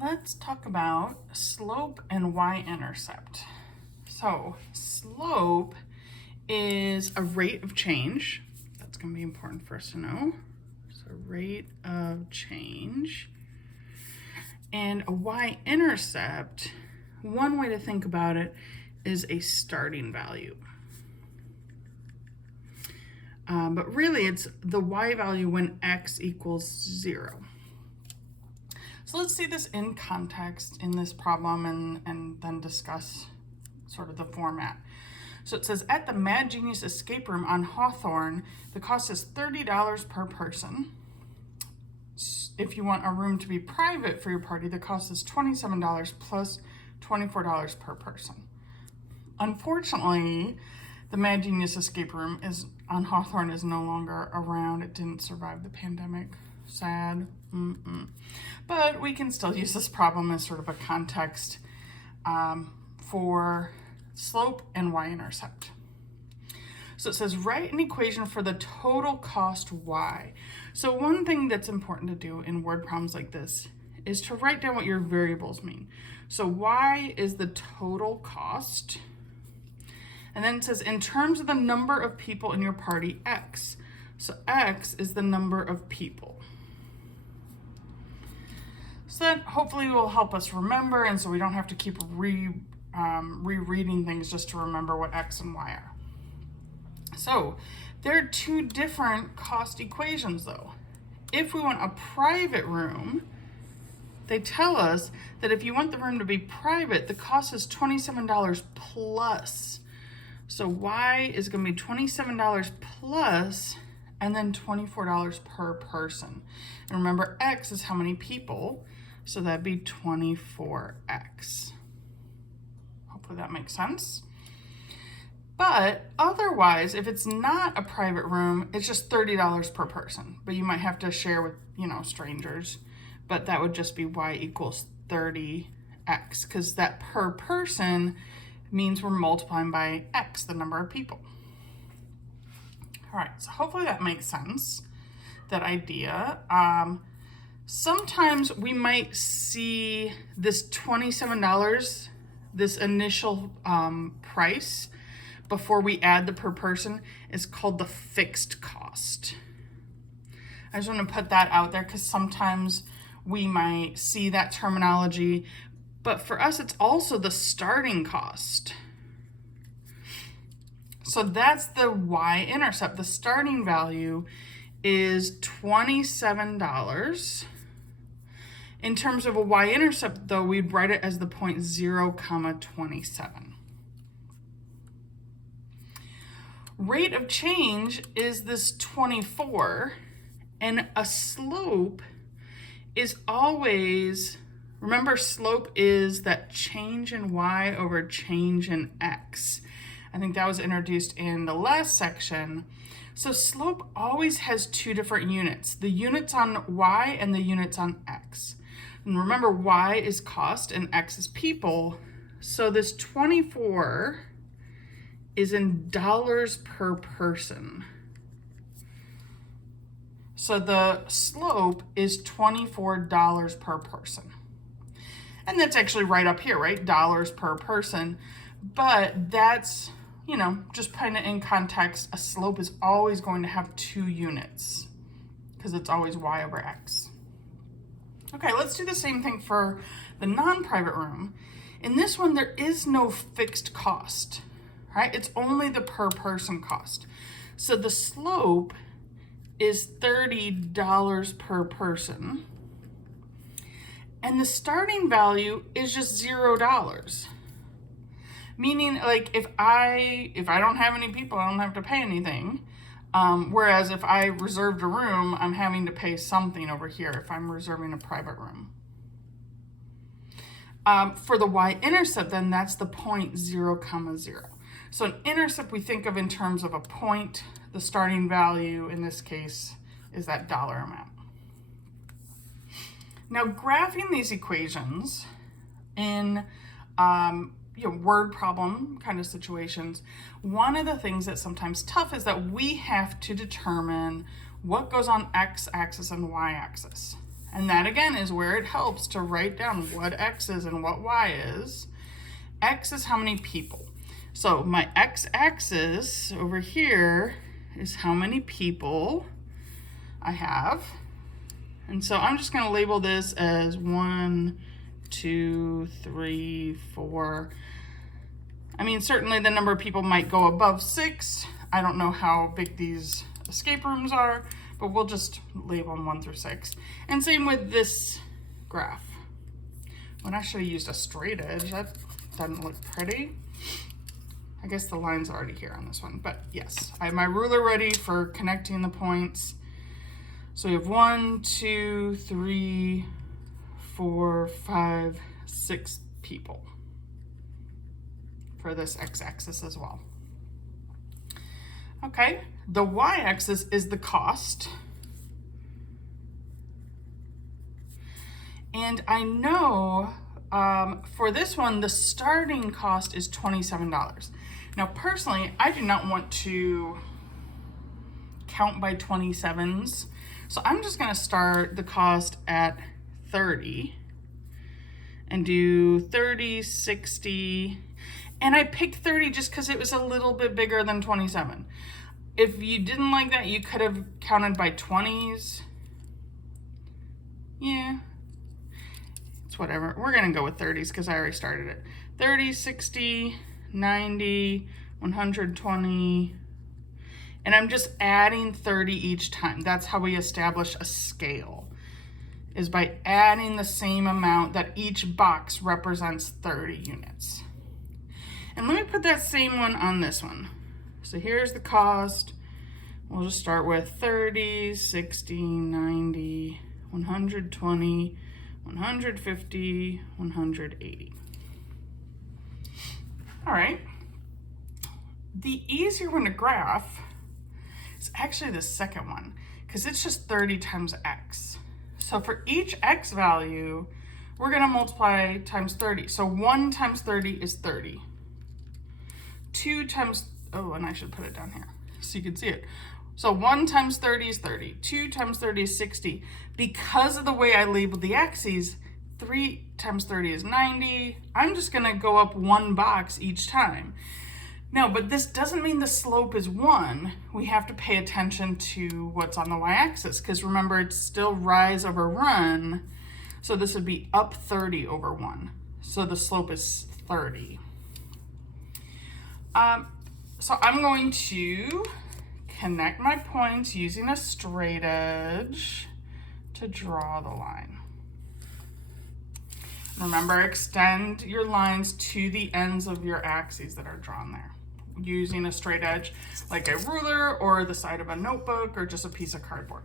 let's talk about slope and y-intercept. So slope is a rate of change. That's going to be important for us to know. So rate of change. And a y-intercept, one way to think about it is a starting value. But really it's the y value when x equals 0. So let's see this in context in this problem and then discuss sort of the format. So it says, at the Mad Genius escape room on Hawthorne, the cost is $30 per person. If you want a room to be private for your party, the cost is $27 plus $24 per person. Unfortunately, the Mad Genius escape room on Hawthorne is no longer around. It didn't survive the pandemic. Sad. But we can still use this problem as sort of a context for slope and y-intercept. So it says, write an equation for the total cost y. So one thing that's important to do in word problems like this is to write down what your variables mean. So y is the total cost. And then it says, in terms of the number of people in your party, x. So x is the number of people. So that hopefully will help us remember, and so we don't have to keep rereading things just to remember what x and y are. So there are two different cost equations though. If we want a private room, they tell us that if you want the room to be private, the cost is $27 plus. So y is going to be $27 plus, and then $24 per person. And remember, x is how many people, so that'd be 24x. Hopefully that makes sense. But otherwise, if it's not a private room, it's just $30 per person. But you might have to share with, strangers. But that would just be y equals 30x, because that per person means we're multiplying by x, the number of people. All right, so hopefully that makes sense, that idea. Sometimes we might see this $27, this initial price, before we add the per person, is called the fixed cost. I just want to put that out there because sometimes we might see that terminology, but for us, it's also the starting cost. So that's the y-intercept. The starting value is $27. In terms of a y-intercept, though, we'd write it as the point 0, 27. Rate of change is this 24, and a slope is always, remember, slope is that change in y over change in x. I think that was introduced in the last section. So slope always has two different units, the units on y and the units on x. And remember, y is cost and x is people. So this 24 is in dollars per person. So the slope is $24 per person. And that's actually right up here, right? Dollars per person. But that's, just putting it in context, a slope is always going to have two units because it's always y over x. Okay, let's do the same thing for the non-private room. In this one, there is no fixed cost, right? It's only the per person cost. So the slope is $30 per person. And the starting value is just $0. Meaning, like, if I don't have any people, I don't have to pay anything. Whereas if I reserved a room, I'm having to pay something over here if I'm reserving a private room. For the y-intercept, then that's the point 0, 0. So an intercept we think of in terms of a point. The starting value in this case is that dollar amount. Now, graphing these equations in word problem kind of situations, one of the things that's sometimes tough is that we have to determine what goes on x-axis and y-axis. And that again is where it helps to write down what X is and what Y is. X is how many people. So my X-axis over here is how many people I have. And so I'm just gonna label this as 1, 2, 3, 4. I mean, certainly the number of people might go above 6. I don't know how big these escape rooms are, but we'll just label them 1 through 6. And same with this graph. When I should have used a straight edge, that doesn't look pretty. I guess the line's already here on this one, but yes, I have my ruler ready for connecting the points. So we have 1, 2, 3, 4, 5, 6 people for this X-axis as well. Okay, the Y-axis is the cost. And I know for this one, the starting cost is $27. Now, personally, I do not want to count by 27s. So I'm just gonna start the cost at 30 and do 30, 60, and I picked 30 just because it was a little bit bigger than 27. If you didn't like that, you could have counted by 20s. Yeah, it's whatever. We're gonna go with 30s because I already started it. 30, 60, 90, 120, and I'm just adding 30 each time. That's how we establish a scale, is by adding the same amount that each box represents 30 units. And let me put that same one on this one. So here's the cost. We'll just start with 30, 60, 90, 120, 150, 180. All right. The easier one to graph is actually the second one, because it's just 30 times X. So for each X value, we're gonna multiply times 30. So 1 times 30 is 30. 2 times, oh, and I should put it down here so you can see it. So 1 times 30 is 30. 2 times 30 is 60. Because of the way I labeled the axes, 3 times 30 is 90. I'm just gonna go up 1 box each time. No, but this doesn't mean the slope is 1. We have to pay attention to what's on the y-axis, because remember, it's still rise over run. So this would be up 30 over 1. So the slope is 30. So I'm going to connect my points using a straight edge to draw the line. Remember, extend your lines to the ends of your axes that are drawn there, using a straight edge like a ruler or the side of a notebook or just a piece of cardboard.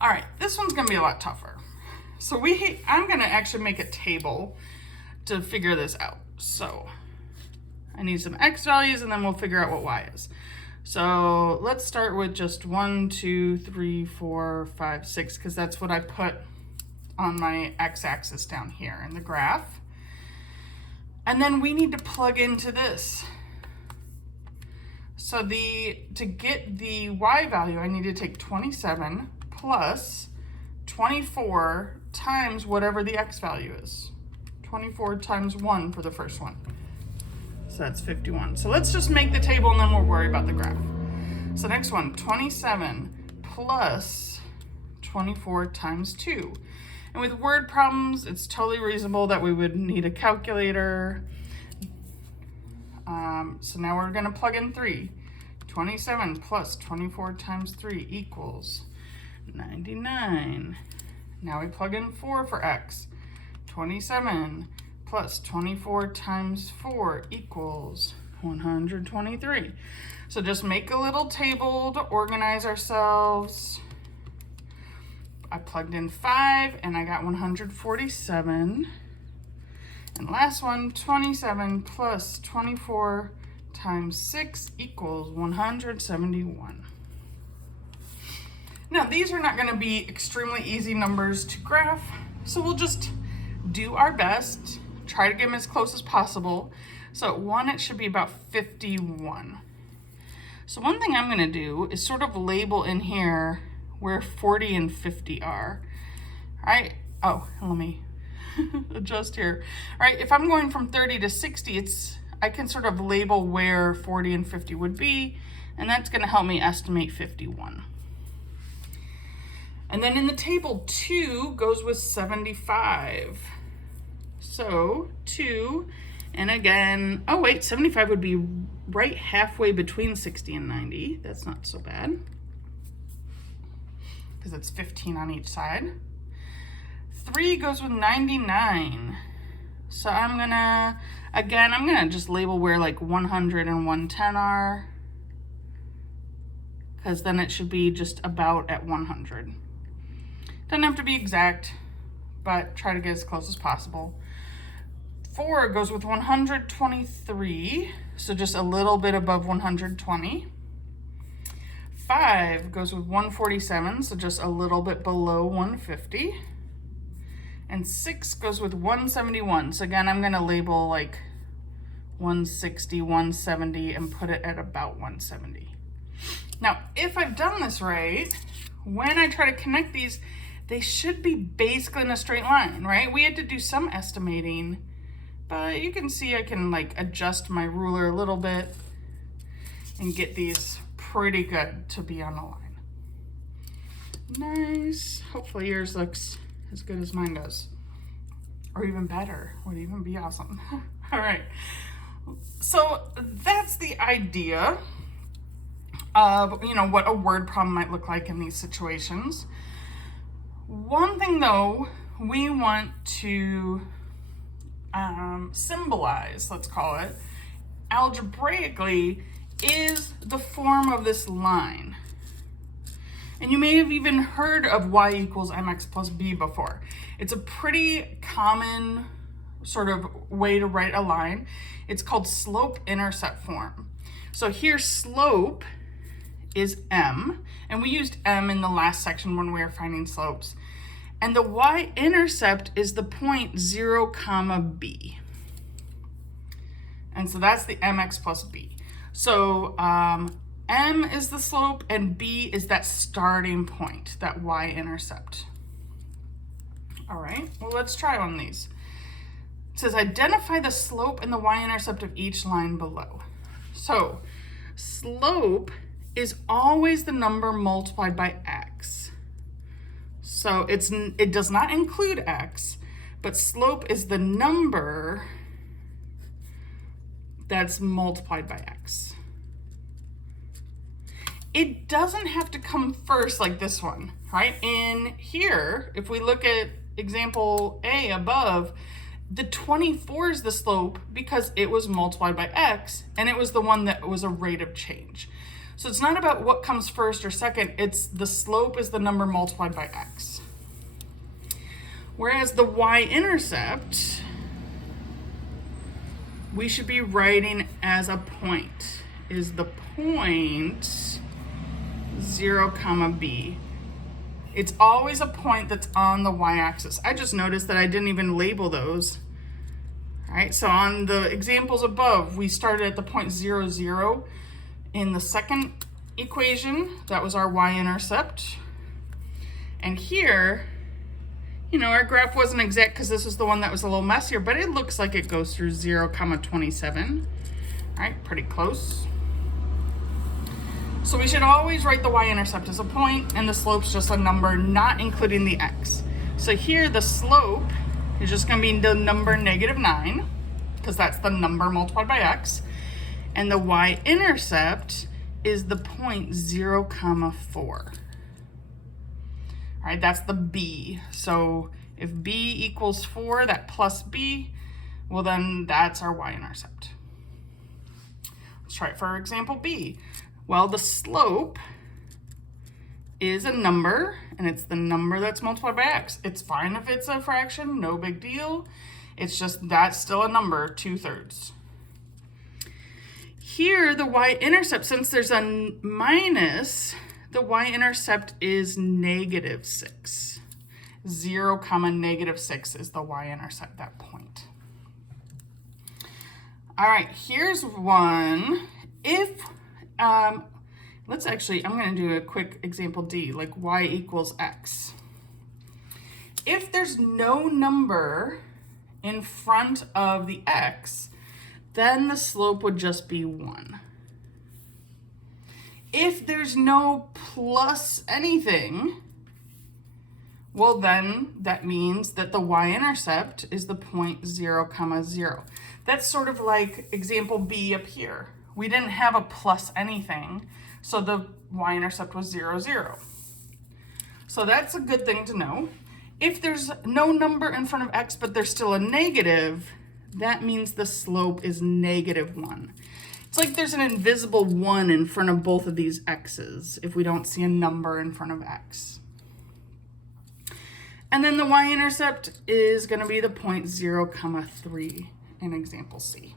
All right, this one's gonna be a lot tougher. So I'm gonna actually make a table to figure this out. So I need some X values and then we'll figure out what Y is. So let's start with just 1, 2, 3, 4, 5, 6, because that's what I put on my X-axis down here in the graph. And then we need to plug into this. So to get the Y value, I need to take 27 plus 24 times whatever the X value is. 24 times 1 for the first one. So that's 51. So let's just make the table and then we'll worry about the graph. So next one, 27 plus 24 times 2. And with word problems, it's totally reasonable that we would need a calculator. So now we're gonna plug in 3. 27 plus 24 times 3 equals 99. Now we plug in 4 for X. 27 plus 24 times 4 equals 123. So just make a little table to organize ourselves. I plugged in 5 and I got 147. And last one, 27 plus 24 times 6 equals 171. Now these are not going to be extremely easy numbers to graph, so we'll just do our best, try to get them as close as possible. So at 1, it should be about 51. So one thing I'm going to do is sort of label in here where 40 and 50 are. All right, oh, let me adjust here. All right, if I'm going from 30 to 60, I can sort of label where 40 and 50 would be, and that's gonna help me estimate 51. And then in the table, 2 goes with 75. So 2, and again, oh wait, 75 would be right halfway between 60 and 90. That's not so bad, because it's 15 on each side. 3 goes with 99. So I'm gonna just label where like 100 and 110 are, because then it should be just about at 100. Doesn't have to be exact, but try to get as close as possible. 4 goes with 123, so just a little bit above 120. 5 goes with 147, so just a little bit below 150. And 6 goes with 171. So again, I'm gonna label like 160, 170, and put it at about 170. Now, if I've done this right, when I try to connect these, they should be basically in a straight line, right? We had to do some estimating, but you can see I can like adjust my ruler a little bit and get these pretty good to be on the line. Nice. Hopefully yours looks as good as mine does, or even better. Would even be awesome. All right, so that's the idea of, you know, what a word problem might look like in these situations. One thing though, we want to symbolize, let's call it, algebraically, is the form of this line. And you may have even heard of y equals mx plus b before. It's a pretty common sort of way to write a line. It's called slope-intercept form. So here slope is m, and we used m in the last section when we were finding slopes. And the y-intercept is the point 0, b. And so that's the mx plus b. So m is the slope and b is that starting point, that y-intercept. All right, well, let's try one of these. It says identify the slope and the y-intercept of each line below. So slope is always the number multiplied by x. So it does not include x, but slope is the number that's multiplied by x. It doesn't have to come first like this one, right? In here, if we look at example A above, the 24 is the slope because it was multiplied by x, and it was the one that was a rate of change. So it's not about what comes first or second, it's the slope is the number multiplied by x. Whereas the y-intercept, we should be writing as a point, is the point 0, b. It's always a point that's on the y-axis. I just noticed that I didn't even label those. All right, so on the examples above, we started at the point 0, 0. In the second equation, that was our y-intercept. And here, you know, our graph wasn't exact because this was the one that was a little messier, but it looks like it goes through 0, 27. All right, pretty close. So we should always write the y-intercept as a point and the slope's just a number, not including the x. So here the slope is just gonna be the number -9, because that's the number multiplied by x. And the y-intercept is the point 0, 4. All right, that's the b. So if b equals 4, that plus b, well then that's our y-intercept. Let's try it for example B. Well, the slope is a number, and it's the number that's multiplied by x. It's fine if it's a fraction, no big deal. It's just that's still a number, 2/3. Here, the y-intercept, since there's a minus, the y-intercept is -6. 0, -6 is the y-intercept, that point. All right, here's one. If let's actually, I'm going to do a quick example D, like y equals x. If there's no number in front of the x, then the slope would just be 1. If there's no plus anything, well then that means that the y-intercept is the point 0, 0. That's sort of like example B up here. We didn't have a plus anything, so the y-intercept was 0, 0. So that's a good thing to know. If there's no number in front of x, but there's still a negative, that means the slope is -1. It's like there's an invisible 1 in front of both of these x's if we don't see a number in front of x. And then the y-intercept is going to be the point 0, 3 in example C.